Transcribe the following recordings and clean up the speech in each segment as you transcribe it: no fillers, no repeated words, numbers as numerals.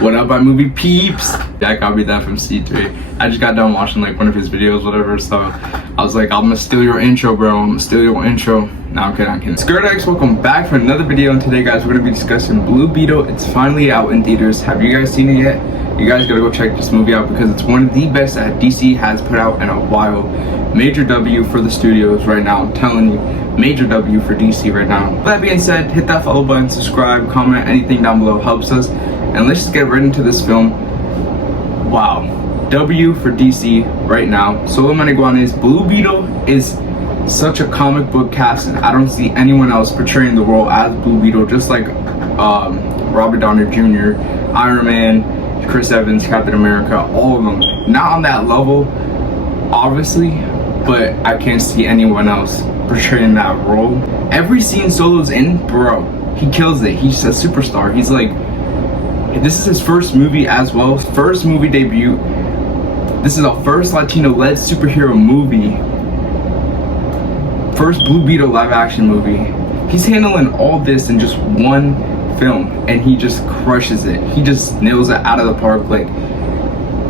What up, my movie peeps? I copied that from C3. I just got done watching like one of his videos, whatever, so I was like, I'm gonna steal your intro, bro. I'm gonna steal your intro. No, I'm kidding, I'm kidding. Skirt, welcome back for another video, and today, guys, we're gonna be discussing Blue Beetle. It's finally out in theaters. Have you guys seen it yet? You guys gotta go check this movie out because it's one of the best that DC has put out in a while. Major W for the studios right now, I'm telling you. Major W for DC right now. With that being said, hit that follow button, subscribe, comment, anything down below helps us. And let's just get right into this film. Wow. W for DC right now. Xolo Maridueña's Blue Beetle is such a comic book cast, and I don't see anyone else portraying the role as Blue Beetle, just like Robert Downey Jr., Iron Man, Chris Evans, Captain America, all of them. Not on that level, obviously, but I can't see anyone else portraying that role. Every scene Xolo's in, bro, he kills it. He's a superstar. He's like, this is his first movie as well, first movie debut. This is our first Latino-led superhero movie, first Blue Beetle live action movie. He's handling all this in just one film, and he just crushes it. He just nails it out of the park. Like,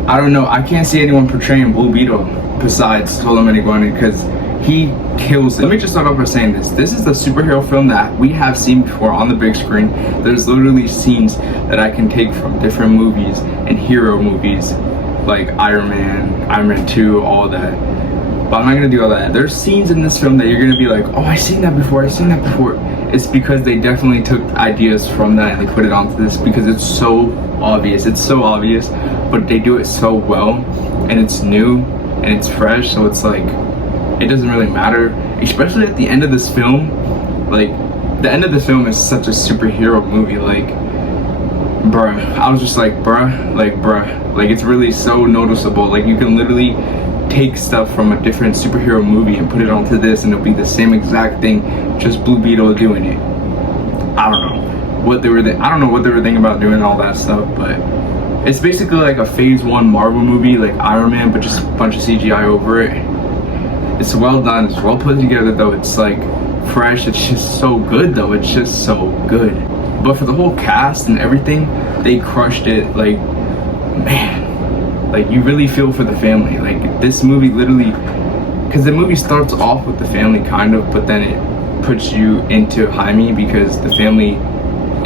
I don't know, I can't see anyone portraying Blue Beetle besides Xolo Maridueña because he kills it. Let me just start off by saying this. This is the superhero film that we have seen before on the big screen. There's literally scenes that I can take from different movies and hero movies like Iron Man 2, all that. But I'm not gonna do all that. There's scenes in this film that you're gonna be like, oh, I've seen that before. It's because they definitely took ideas from that and they put it onto this because it's so obvious. It's so obvious, but they do it so well, and it's new and it's fresh, so it's like, it doesn't really matter, especially at the end of this film. Like, the end of the film is such a superhero movie. Like, bruh, I was just like, bruh, like it's really so noticeable. Like, you can literally take stuff from a different superhero movie and put it onto this and it'll be the same exact thing, just Blue Beetle doing it. I don't know what they were thinking about doing all that stuff, but it's basically like a phase 1 Marvel movie like Iron Man, but just a bunch of CGI over it. It's well done, it's well put together though, it's like fresh, it's just so good though, it's just so good. But for the whole cast and everything, they crushed it. Like, man, like you really feel for the family. Like, this movie literally, because the movie starts off with the family kind of, but then it puts you into Jaime because the family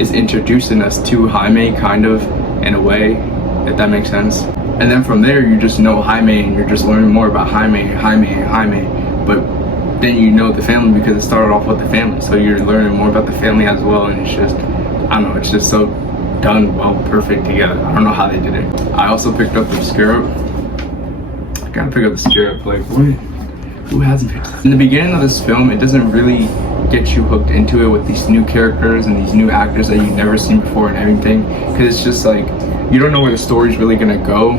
is introducing us to Jaime kind of, in a way, if that makes sense. And then from there, you just know Jaime, and you're just learning more about Jaime. But then you know the family because it started off with the family. So you're learning more about the family as well, and it's just, I don't know, it's just so done well, perfect together. I don't know how they did it. I also picked up the scarab. I gotta pick up the scarab, like, what? Who hasn't picked it? In the beginning of this film, it doesn't really get you hooked into it with these new characters and these new actors that you've never seen before and everything, because it's just like, you don't know where the story's really gonna go,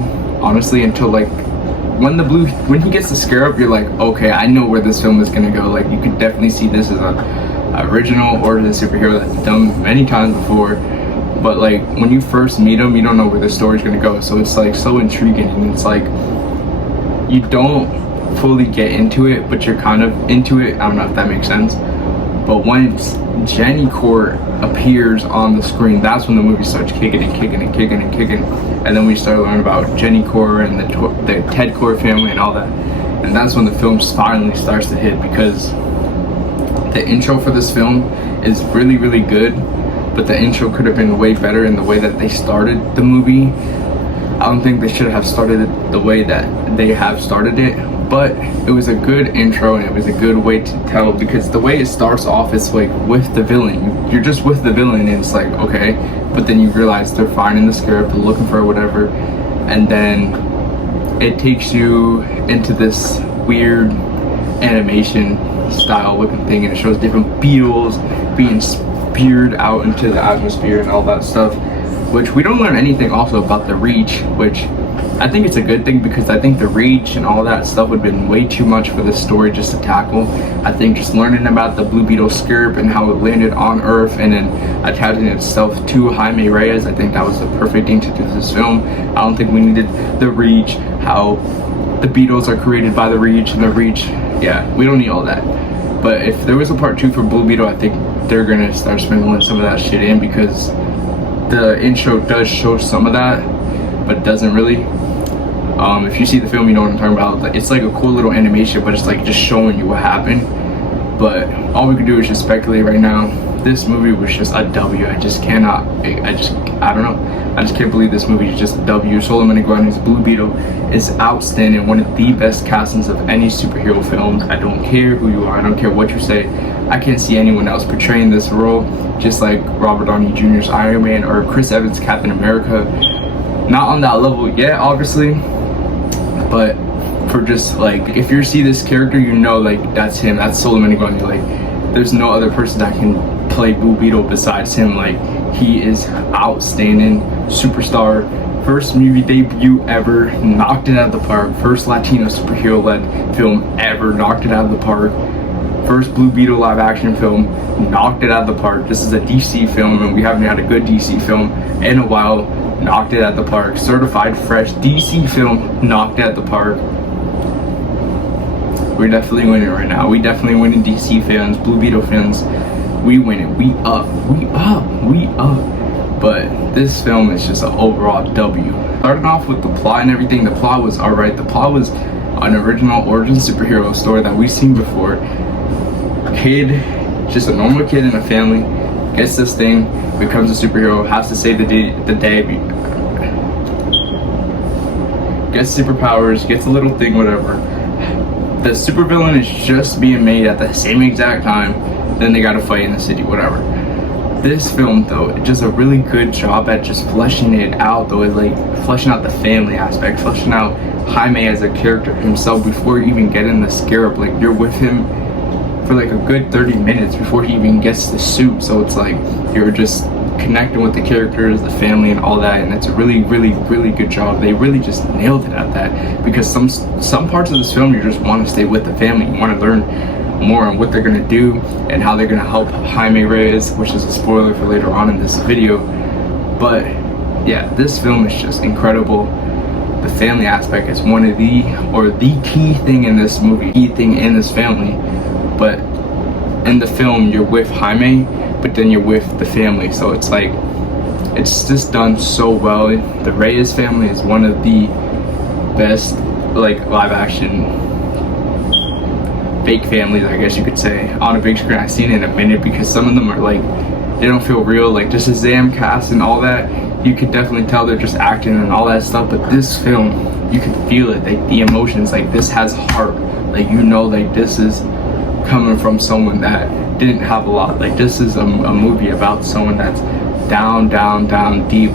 honestly, until like when he gets the scarab, you're like, okay, I know where this film is gonna go. Like, you could definitely see this as a original or as a superhero that's done many times before, but like when you first meet him, you don't know where the story's gonna go, so it's like so intriguing, and it's like you don't fully get into it, but you're kind of into it. I don't know if that makes sense. But once Jenny Core appears on the screen, that's when the movie starts kicking, and then we start learning about Jenny Core and the Ted Core family and all that, and that's when the film finally starts to hit, because the intro for this film is really, really good, but the intro could have been way better in the way that they started the movie. I don't think they should have started it the way that they have started it, but it was a good intro and it was a good way to tell, because the way it starts off is like with the villain. You're just with the villain and it's like, okay, but then you realize they're finding the scarab, they're looking for whatever, and then it takes you into this weird animation style looking thing, and it shows different beetles being speared out into the atmosphere and all that stuff, which we don't learn anything also about the Reach, which I think it's a good thing, because I think the Reach and all that stuff would have been way too much for this story just to tackle. I think just learning about the Blue Beetle scarab and how it landed on Earth and then attaching itself to Jaime Reyes, I think that was the perfect thing to do this film. I don't think we needed the Reach, how the Beetles are created by the Reach, and the Reach, yeah, we don't need all that. But if there was a part 2 for Blue Beetle, I think they're gonna start sprinkling some of that shit in, because the intro does show some of that, but doesn't really. If you see the film, you know what I'm talking about. It's like a cool little animation, but it's like just showing you what happened. But all we can do is just speculate right now. This movie was just a W. I just cannot, I don't know. I just can't believe this movie is just a W. Xolo Maridueña's Blue Beetle is outstanding. One of the best castings of any superhero film. I don't care who you are. I don't care what you say. I can't see anyone else portraying this role just like Robert Downey Jr.'s Iron Man or Chris Evans' Captain America. Not on that level yet, obviously, but for just like, if you see this character, you know, like, that's him, that's Xolo Maridueña. Like, there's no other person that can play Blue Beetle besides him. Like, he is outstanding, superstar, first movie debut ever, knocked it out of the park, first Latino superhero led film ever, knocked it out of the park, first Blue Beetle live action film, knocked it out of the park. This is a DC film, and we haven't had a good DC film in a while, knocked it out of the park. Certified fresh DC film, knocked it out of the park. We're definitely winning right now. We definitely winning, DC fans, Blue Beetle fans. We winning. We up. We up. We up. But this film is just an overall W. Starting off with the plot and everything, the plot was alright. The plot was an original origin superhero story that we've seen before. Kid, just a normal kid in a family, gets this thing, becomes a superhero, has to save the day, gets superpowers, gets a little thing, whatever. The supervillain is just being made at the same exact time, then they gotta fight in the city, whatever. This film, though, it does a really good job at just fleshing it out, though. It's like fleshing out the family aspect, fleshing out Jaime as a character himself before you even get in the scarab. Like, you're with him for like a good 30 minutes before he even gets the suit, so it's like you're just connecting with the characters, the family, and all that, and it's a really, really, really good job. They really just nailed it at that, because some parts of this film you just want to stay with the family, you want to learn more on what they're going to do and how they're going to help Jaime Reyes, which is a spoiler for later on in this video. But yeah, this film is just incredible. The family aspect is one of the key thing in this movie, key thing in this family. But in the film, you're with Jaime, but then you're with the family, so it's like, it's just done so well. The Reyes family is one of the best, like, live action fake families, I guess you could say, on a big screen. I've seen it in a minute, because some of them are like, they don't feel real, like just a Shazam cast and all that. You could definitely tell they're just acting and all that stuff, but this film, you can feel it, like the emotions, like this has heart, like, you know, like this is coming from someone that didn't have a lot. Like, this is a movie about someone that's down deep,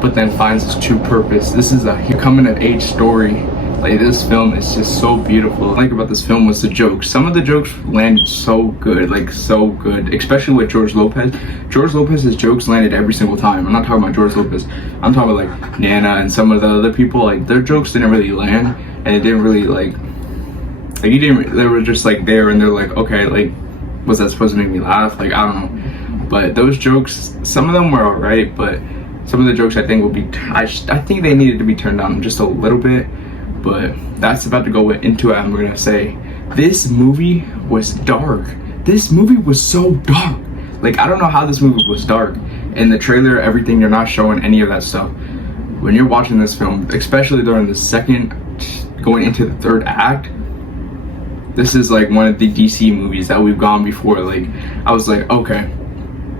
but then finds his true purpose. This is a coming of age story. Like, this film is just so beautiful. What I like about this film was the jokes. Some of the jokes landed so good, like so good, especially with George Lopez. George Lopez's jokes landed every single time. I'm not talking about George Lopez, I'm talking about like Nana and some of the other people. Like, their jokes didn't really land, and it didn't really like you didn't, they were just like there, and they're like, okay, like, was that supposed to make me laugh? Like, I don't know. But those jokes, some of them were alright, but some of the jokes I think will be, I think they needed to be turned down just a little bit. But that's about to go into it. I'm gonna say this movie was dark. This movie was so dark. Like, I don't know how this movie was dark. In the trailer, everything, you're not showing any of that stuff. When you're watching this film, especially during the second, going into the third act, this is like one of the DC movies that we've gone before. Like, I was like, okay,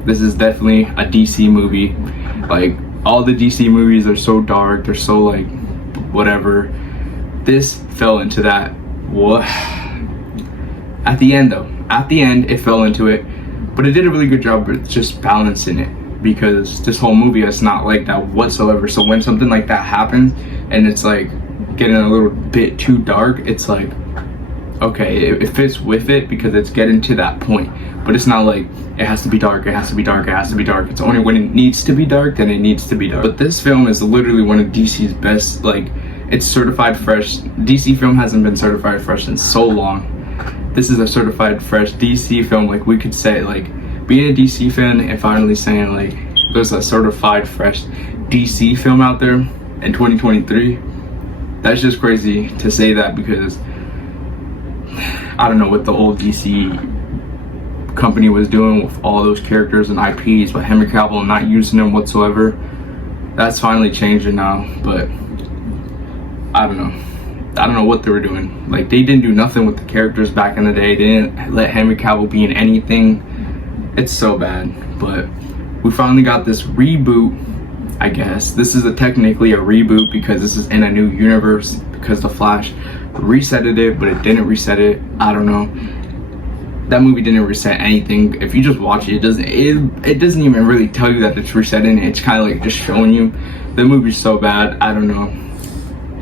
this is definitely a DC movie. Like, all the DC movies are so dark, they're so like whatever. This fell into that. What? At the end, though, at the end, it fell into it, but it did a really good job of just balancing it, because this whole movie is not like that whatsoever. So when something like that happens and it's like getting a little bit too dark, it's like, okay, it fits with it because it's getting to that point. But it's not like it has to be dark, it has to be dark, it has to be dark. It's only when it needs to be dark, then it needs to be dark. But this film is literally one of DC's best. Like, it's certified fresh. DC film hasn't been certified fresh in so long. This is a certified fresh DC film. Like, we could say, like, being a DC fan and finally saying, like, there's a certified fresh DC film out there in 2023. That's just crazy to say that, because I don't know what the old DC company was doing with all those characters and IPs, but Henry Cavill not using them whatsoever. That's finally changing now, but I don't know what they were doing. Like, they didn't do nothing with the characters back in the day. They didn't let Henry Cavill be in anything. It's so bad. But we finally got this reboot, I guess. This is technically a reboot because this is in a new universe, because the Flash resetted it, but it didn't reset it. I don't know. That movie didn't reset anything. If you just watch it, it doesn't even really tell you that it's resetting. It's kind of like just showing you. The movie's so bad. I don't know.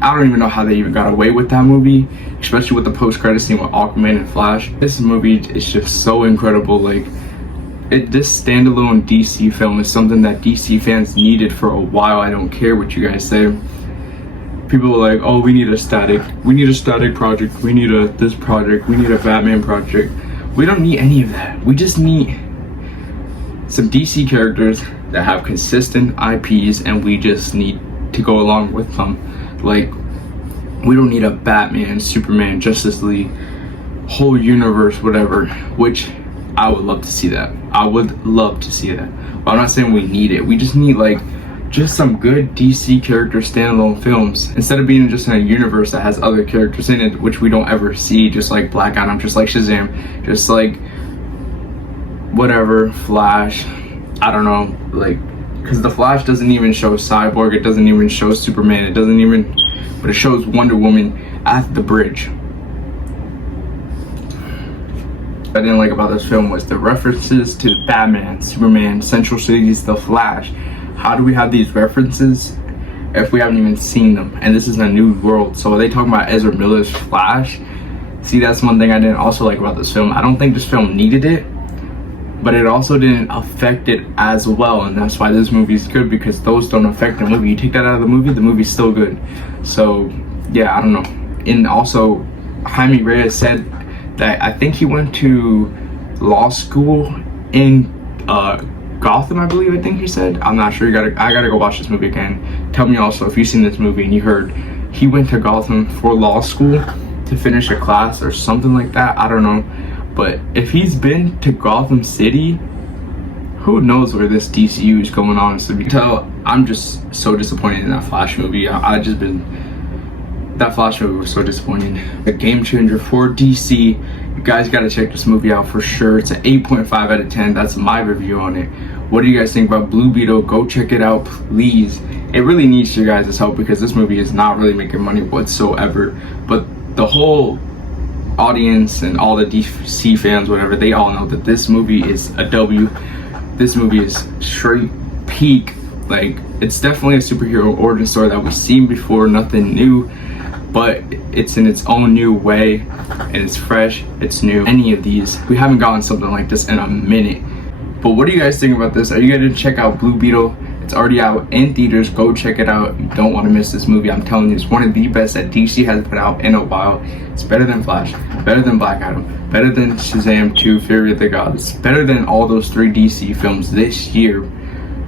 I don't even know how they even got away with that movie, especially with the post-credit scene with Aquaman and Flash. This movie is just so incredible. Like, this standalone DC film is something that DC fans needed for a while. I don't care what you guys say. People are like, oh, we need a static project, we need this project, we need a Batman project. We don't need any of that. We just need some DC characters that have consistent IPs, and we just need to go along with them. Like, we don't need a Batman, Superman, Justice League, whole universe, whatever, which I would love to see that. I would love to see that. But I'm not saying we need it. We just need, like, just some good DC character standalone films, instead of being just in a universe that has other characters in it, which we don't ever see, just like Black Adam, just like Shazam, just like whatever, Flash. I don't know, like, because the Flash doesn't even show Cyborg, it doesn't even show Superman, it doesn't even, but it shows Wonder Woman at the bridge. What I didn't like about this film was the references to Batman, Superman, Central Cities, the Flash. How do we have these references if we haven't even seen them? And this is a new world. So are they talking about Ezra Miller's Flash? See, that's one thing I didn't also like about this film. I don't think this film needed it, but it also didn't affect it as well. And that's why this movie is good, because those don't affect the movie. You take that out of the movie's still good. So yeah, I don't know. And also, Jaime Reyes said that I think he went to law school in Gotham, I believe. I think he said. I'm not sure. I gotta go watch this movie again. Tell me also if you've seen this movie and you heard he went to Gotham for law school to finish a class or something like that. I don't know. But if he's been to Gotham City, who knows where this DCU is going on? So you tell, I'm just so disappointed in that Flash movie. That Flash movie was so disappointing. A game changer for DC. You guys gotta check this movie out for sure. It's an 8.5 out of 10. That's my review on it. What do you guys think about Blue Beetle? Go check it out, please. It really needs your guys' help, because this movie is not really making money whatsoever. But the whole audience and all the DC fans, whatever, they all know that this movie is a W. This movie is straight peak. Like, it's definitely a superhero origin story that we've seen before, nothing new, but it's in its own new way, and it's fresh, it's new. Any of these, we haven't gotten something like this in a minute. But what do you guys think about this? Are you gonna check out Blue Beetle? It's already out in theaters. Go check it out. You don't want to miss this movie. I'm telling you, it's one of the best that DC has put out in a while. It's better than Flash, better than Black Adam, better than Shazam 2, Fury of the Gods, better than all those 3 DC films this year.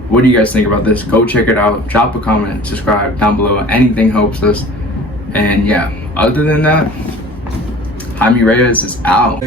What do you guys think about this? Go check it out. Drop a comment, subscribe down below. Anything helps us. And yeah, other than that, Jaime Reyes is out.